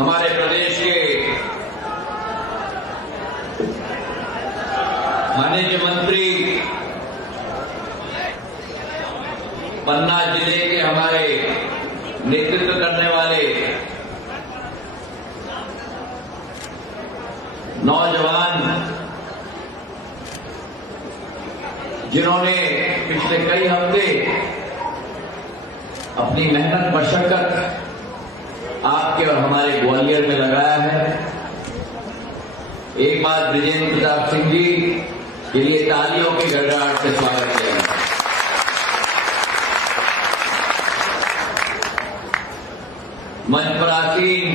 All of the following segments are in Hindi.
हमारे प्रदेश के वाणिज्य मंत्री, पन्ना जिले के हमारे नेतृत्व करने वाले नौजवान, जिन्होंने पिछले कई हफ्ते अपनी मेहनत मशक्कत आपके और हमारे ग्वालियर में लगाया है, एक बार ब्रिजेंद्र प्रताप सिंह जी के लिए तालियों की गड़गड़ाहट से स्वागत किया। मंच पर आसीन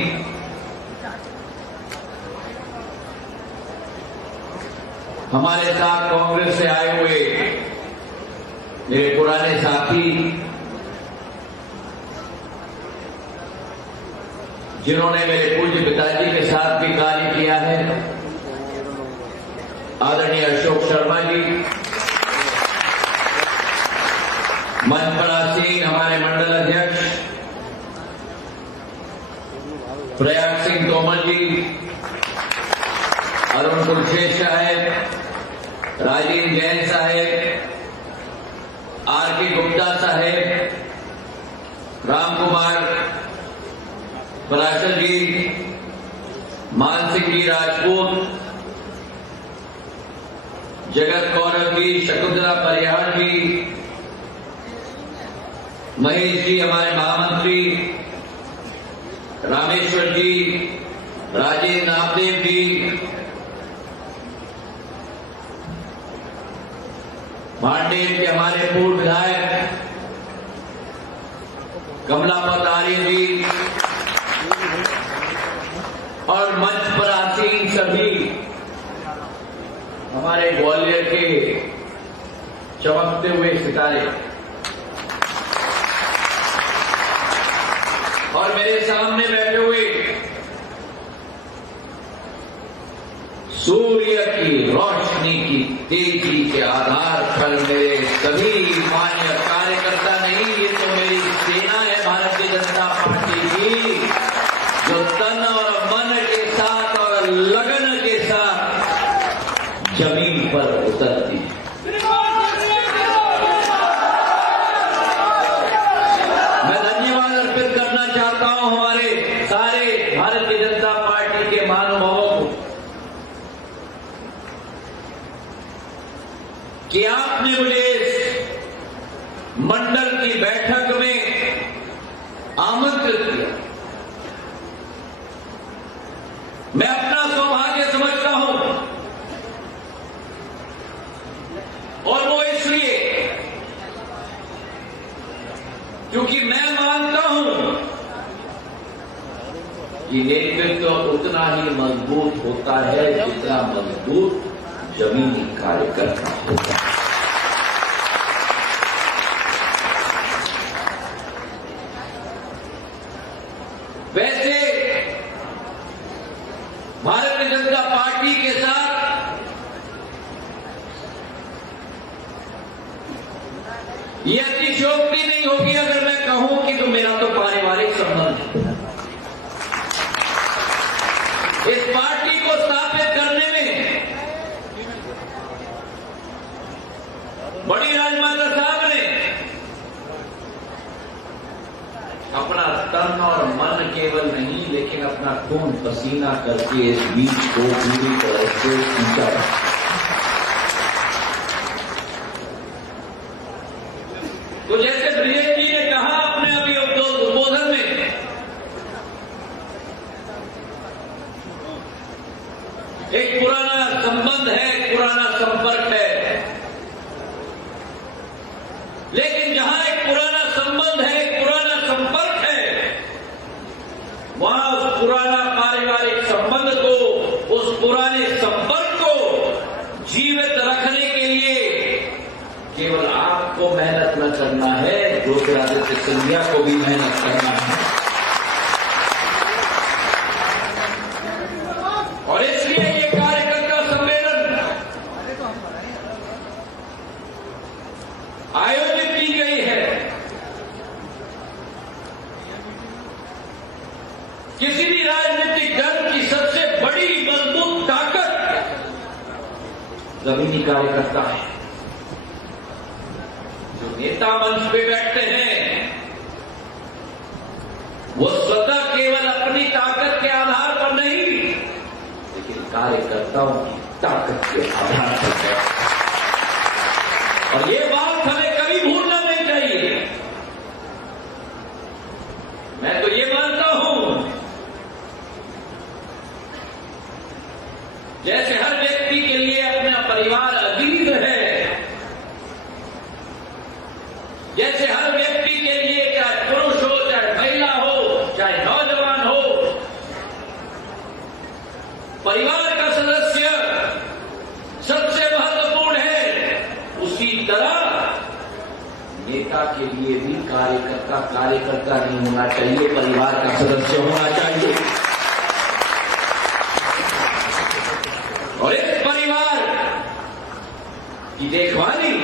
हमारे साथ कांग्रेस से आए हुए मेरे पुराने साथी, जिन्होंने मेरे पूज्य पिताजी के साथ भी कार्य किया है, आदरणीय अशोक शर्मा जी, मंच पर आसीन हमारे मंडल अध्यक्ष प्रयाग सिंह तोमर जी, अरुण कुलशेष साहेब, राजीव जैन साहेब, आर.के. गुप्ता साहेब, राम कुमार पराशर जी, मान सिंह जी राजपूत, जगत कौरव जी, शकुंतला परिहार जी, महेश जी हमारे महामंत्री, रामेश्वर जी, राजेंद्र नामदेव जी, भांडेर के हमारे पूर्व विधायक कमलापत आर्य जी और मंच पर आसीन सभी हमारे ग्वालियर के चमकते हुए सितारे और मेरे सामने बैठे हुए सूर्य की रोशनी की तेजी के आधार पर मेरे सभी मान्य कार्यकर्ता, नहीं ये तो मेरी सेना है भारतीय जनता पार्टी की, जो तन और मन के साथ और लगन के साथ जमीन पर उतरती है। मैं धन्यवाद अर्पित करना चाहता हूं हमारे सारे भारतीय जनता पार्टी के महानुभावों को कि आपने मुझे इस मंडल की बैठक में आमंत्रित किया। मैं अपना सौभाग्य समझता हूं और वो इसलिए क्योंकि मैं मानता हूं कि नेतृत्व उतना ही मजबूत होता है जितना मजबूत जमीनी कार्यकर्ता होता है। वैसे भारतीय जनता पार्टी के साथ ये अतिशयोक्ति नहीं होगी अगर मैं कहूं कि तो मेरा तो पारिवारिक संबंध है। इस पार्टी को स्थापित करने में बड़ी राजमाता साहब ने अपना तन और मन केवल नहीं लेकिन अपना खून पसीना करके इस बीच को पूरी तरह से सींचा। तो जैसे ब्रिजेश जी ने कहा अपने अभी उद्बोधन में, एक पुराना संबंध है, एक पुराना संपर्क है, लेकिन जहां एक पुराना संबंध है, एक पुराना संपर्क है, वहां उस पुराना पारिवारिक संबंध को, उस पुराने संपर्क को जीवित रखने के लिए केवल आपको मेहनत न करना है, ज्योतिरादित्य सिंधिया को भी मेहनत करना है। और इसलिए ये कार्यकर्ता सम्मेलन आयोजित की गई है। किसी भी राजनीतिक दल की सबसे बड़ी मजबूत ताकत जमीनी कार्यकर्ता है। जो नेता मंच पे बैठते हैं वो स्वतः केवल अपनी ताकत के आधार पर नहीं, लेकिन कार्यकर्ताओं की ताकत के आधार पर है। और ये बात हमें कभी भूलना नहीं चाहिए। मैं तो ये मानता हूं, जैसे हर व्यक्ति के लिए अपना परिवार अजीज है, जैसे हर व्यक्ति के लिए चाहे पुरुष हो, चाहे महिला हो, चाहे नौजवान हो, परिवार का सदस्य सबसे महत्वपूर्ण है, उसी तरह नेता के लिए भी कार्यकर्ता नहीं होना चाहिए, परिवार का सदस्य होना चाहिए। और इस परिवार की देखभाली,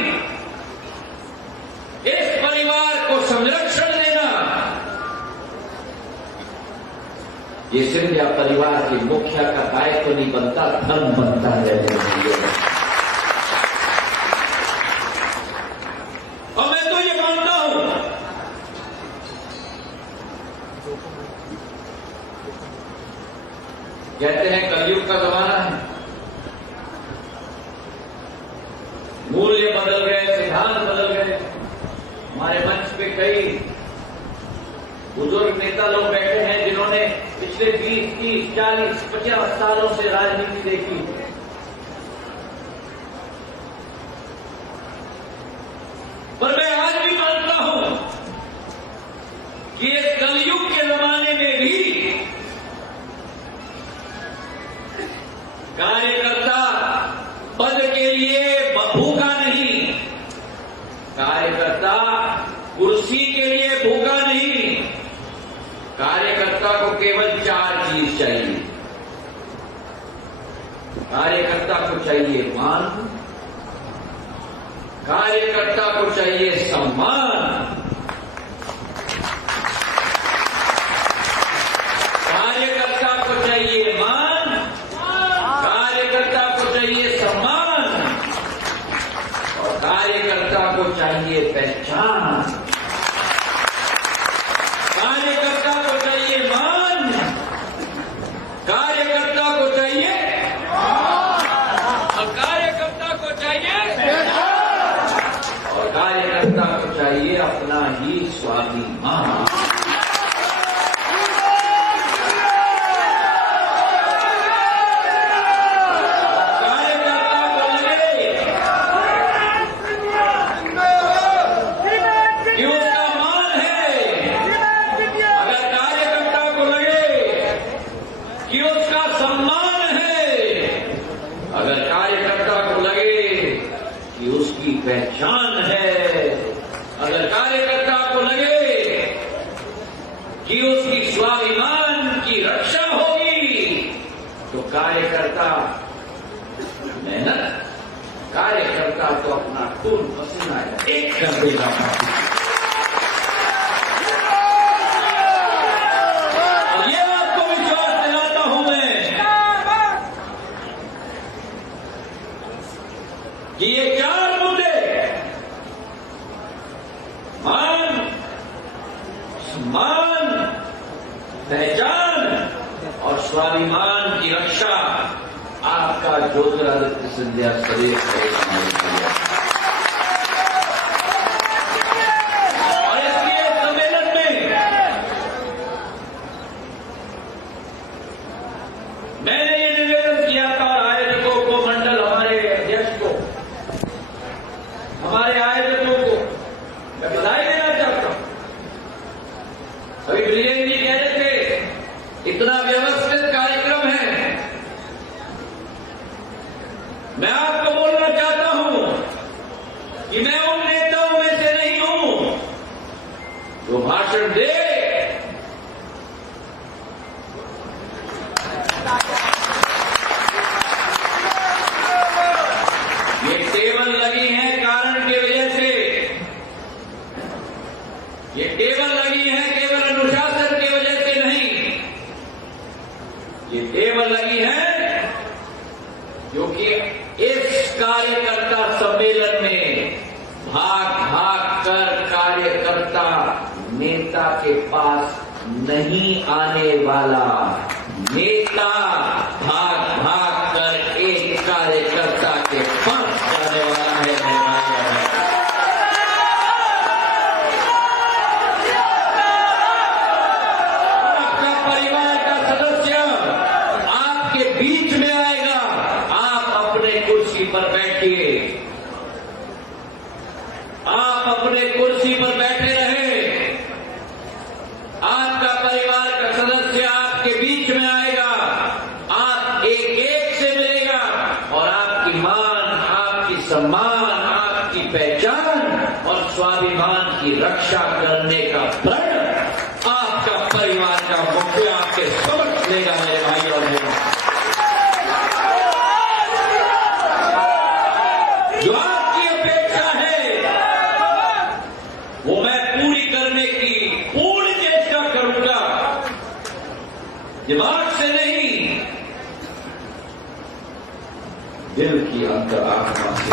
इस परिवार को संरक्षण देना, ये सिर्फ या परिवार के मुखिया का दायित्व तो नहीं बनता, धर्म बनता है। और मैं तो ये मानता हूं, कहते हैं कलयुग का जमाना है, मूल्य बदल गए, सिद्धांत बदल गए। हमारे मंच पे कई बुजुर्ग नेता लोग बैठे हैं जिन्होंने पिछले 20, 30, 40, 50 सालों से राजनीति देखी। पर मैं आज भी मानता हूं कि इस कलयुग के जमाने में भी कार्यकर्ता पद के लिए भूखा नहीं, कार्यकर्ता कुर्सी के लिए भूखा नहीं, कार्यकर्ता को केवल 4 चीज चाहिए। कार्यकर्ता को चाहिए मान, कार्यकर्ता को चाहिए सम्मान, कार्यकर्ता को चाहिए मान, कार्यकर्ता को चाहिए सम्मान, और कार्यकर्ता को चाहिए पहचान। कार्यकर्ता को चाहिए मान, कार्यकर्ता को चाहिए, और कार्यकर्ता को चाहिए, और कार्यकर्ता को चाहिए अपना ही स्वाभिमान। पहचान है, अगर कार्यकर्ता को लगे कि उसकी स्वाभिमान की रक्षा होगी, तो कार्यकर्ता मेहनत, कार्यकर्ता तो अपना खून पसीना एक कर देगा। और ये आपको विश्वास दिलाता हूं मैं कि ये 4 मुद्दे, मान, सम्मान, पहचान और स्वाभिमान की रक्षा, आपका ज्योतिरादित्य सिंधिया शरीर करेगा। और इसलिए सम्मेलन में मैंने ये निवेदन किया था आयोजकों को, मंडल हमारे अध्यक्ष को, हमारे आयोजकों को मैं बधाई देना चाहता हूं। अभी ब्रिजेश जी कह रहे थे इतना व्यवस्थित कार्यक्रम है। मैं आपको बोलना चाहता हूं कि मैं उन नेताओं में से नहीं हूं जो भाषण दे ये टेबल लगी है कारण की वजह से, ये टेबल लगी है केवल अनुशासन की वजह से नहीं, पास नहीं आने वाला नेता भाग भाग कर एक कार्यकर्ता के पास जाने वाला है। आपका परिवार का सदस्य आपके बीच में आएगा, आप अपने कुर्सी पर बैठिए, आप अपने कुर्सी पर बैठे रहे। आपका परिवार का सदस्य आपके बीच में आएगा, आप एक एक से मिलेगा और आपकी मान, आपकी सम्मान, आपकी पहचान और स्वाभिमान की रक्षा करने का प्रण आपका परिवार का मुखिया आपके समक्ष लेगा। मेरे भाई और बहनों, जो आपकी अपेक्षा है वो मैं पूरी करने की पूर्ण चेष्टा करूंगा, दिमाग से नहीं, दिल की अंतरात्मा से।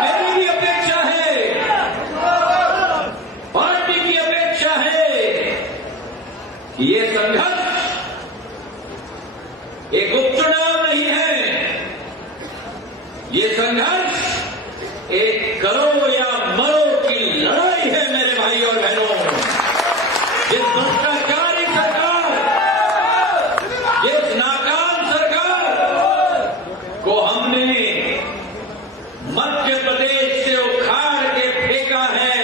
मेरी भी अपेक्षा है, पार्टी की अपेक्षा है कि ये संघर्ष एक उपचुनाव नहीं है, ये संघर्ष एक करो या मरो की लड़ाई है। मेरे भाई और बहनों, जिस भ्रष्टाचारी सरकार, जिस नाकाम सरकार को हमने मध्य प्रदेश से उखाड़ के फेंका है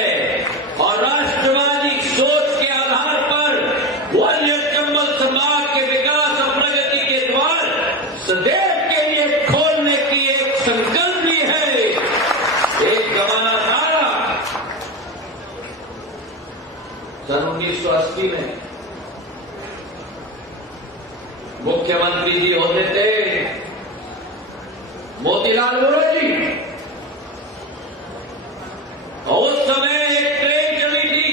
और राष्ट्रवादी सोच के आधार पर ग्वालियर चंबल समाज के विकास और प्रगति के द्वार सदैव के लिए खोलने की एक संकल्प भी है। एक जमाना था सन 1980 में मुख्यमंत्री जी होते थे मोतीलाल वोरा जी, और उस समय एक ट्रेन चली थी,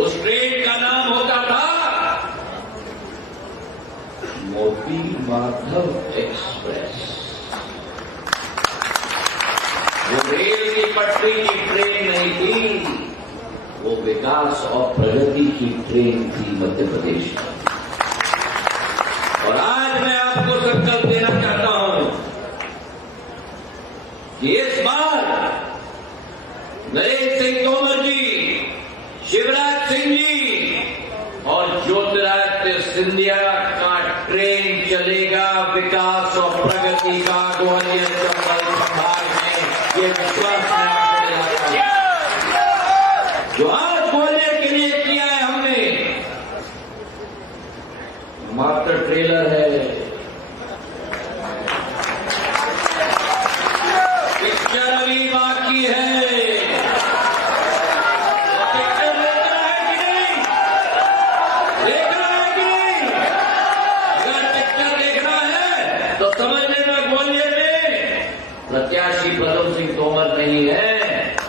उस ट्रेन का नाम होता था मोती माधव एक्सप्रेस। वो रेल की पटरी की ट्रेन नहीं थी, वो विकास और प्रगति की ट्रेन थी मध्य प्रदेश में। और आज मैं आपको संकल्प देना चाहता हूं कि इस बार नरेंद्र सिंह तोमर जी, शिवराज सिंह जी और ज्योतिरादित्य सिंधिया का ट्रेन चलेगा विकास और प्रगति का ग्वालियर चंबल संभाग में। ये विश्वास मैं आपको दिलाता हूं। जो आज ग्वालियर के लिए किया है हमने, मात्र ट्रेलर है, पिक्चर अभी बाकी है। पिक्चर देखना है कि नहीं? देखना है कि नहीं? अगर पिक्चर देखना है तो समझ लेना, ग्वालियर में प्रत्याशी प्रदम सिंह तोमर नहीं है,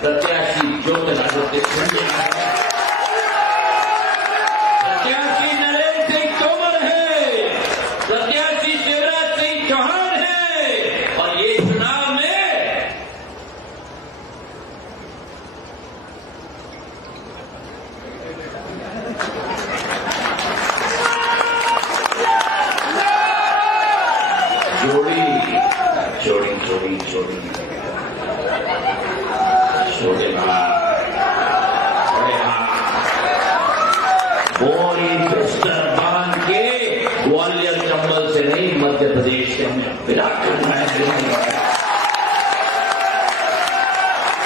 प्रत्याशी ज्योतिरादित्य सिंधिया है, प्रत्याशी नरेंद्र सिंह तोमर है, प्रत्याशी शिवराज सिंह चौहान है। और ये चुनाव में जोड़ी जोड़ी जोड़ी जोड़ी छोटे बोरी बिस्तर बांध के ग्वालियर चंबल से नहीं, मध्य प्रदेश के विराट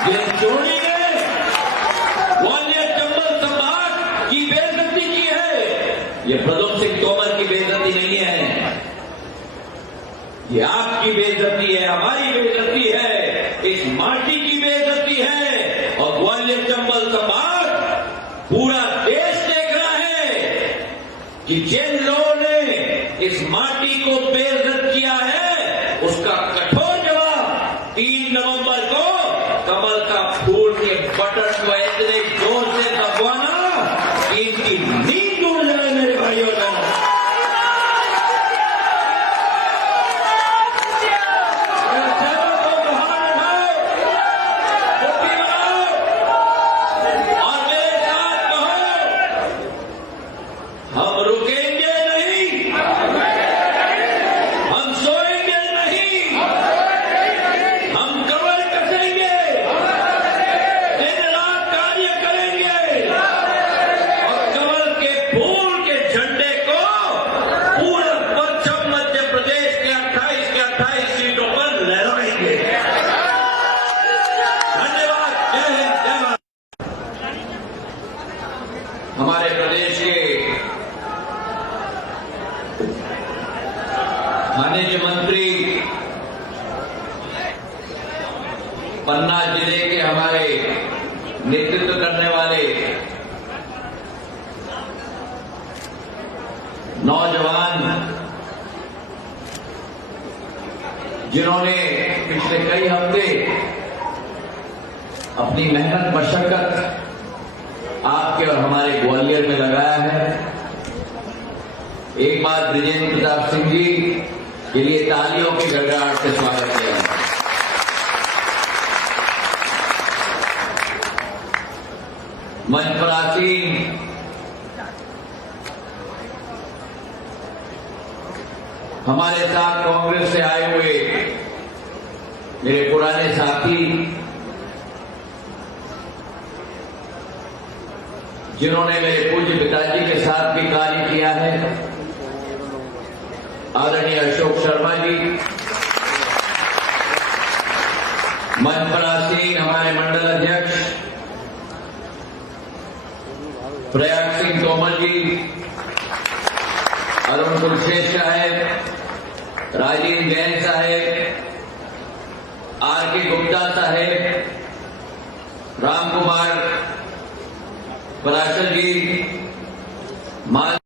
जिस जोड़ी ने ग्वालियर चंबल संभाग की बेइज्जती की है, ये प्रदम सिंह तोमर की बेइज्जती नहीं है, ये आपकी बेइज्जती है, हमारी बेइज्जती है, इस माटी की बेइज्जती है। और ग्वालियर चंबल संभाग पूरा देश देख रहा है कि जिन लोगों ने इस माटी को बेइज्जत किया है, उसका कठोर जवाब 3 नवंबर को कमल का फूल के बटन को इतने जोर से दबवाना कि इनकी नींद उड़ जाए। मेरे भाइयों को के हमारे नेतृत्व करने वाले नौजवान, जिन्होंने पिछले कई हफ्ते अपनी मेहनत मशक्कत आपके और हमारे ग्वालियर में लगाया है, एक बार ब्रिजेंद्र प्रताप सिंह जी के लिए तालियों की गड़गड़ाहट से स्वागत किया। मंच पर आसीन हमारे साथ कांग्रेस से आए हुए मेरे पुराने साथी, जिन्होंने मेरे पूज्य पिताजी के साथ भी कार्य किया है, आदरणीय अशोक शर्मा जी, मंच पर आसीन हमारे मंडल अध्यक्ष प्रयाग सिंह तोमर जी, अरुण कुलशेष साहेब, राजीव जैन साहेब, आर.के. गुप्ता साहेब, राम कुमार पराशर जी,